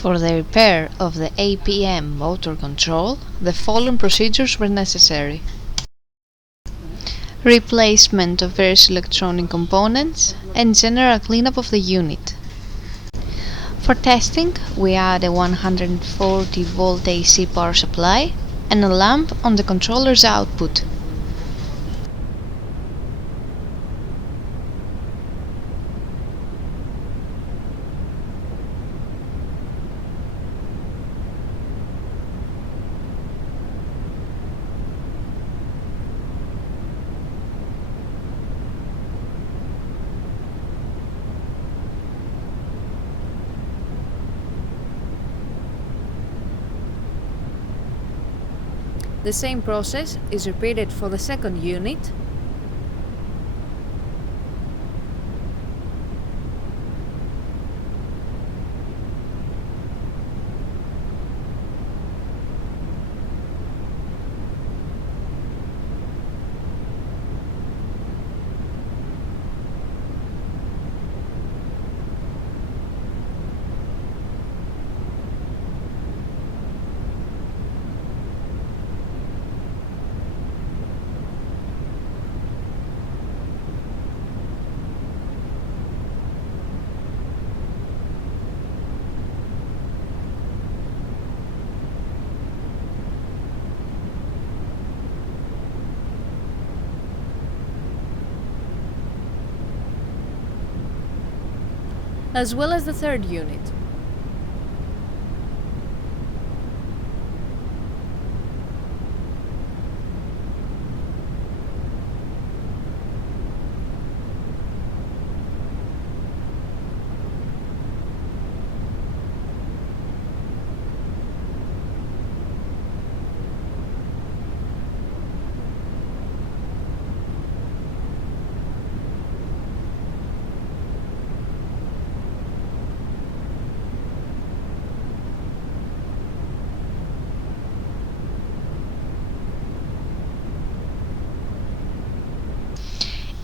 For the repair of the APM motor control, the following procedures were necessary: replacement of various electronic components and general cleanup of the unit. For testing, we add a 140 volt AC power supply and a lamp on the controller's output. The same process is repeated for the second unit. As well as the third unit.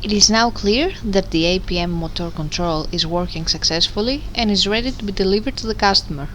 It is now clear that the APM motor control is working successfully and is ready to be delivered to the customer.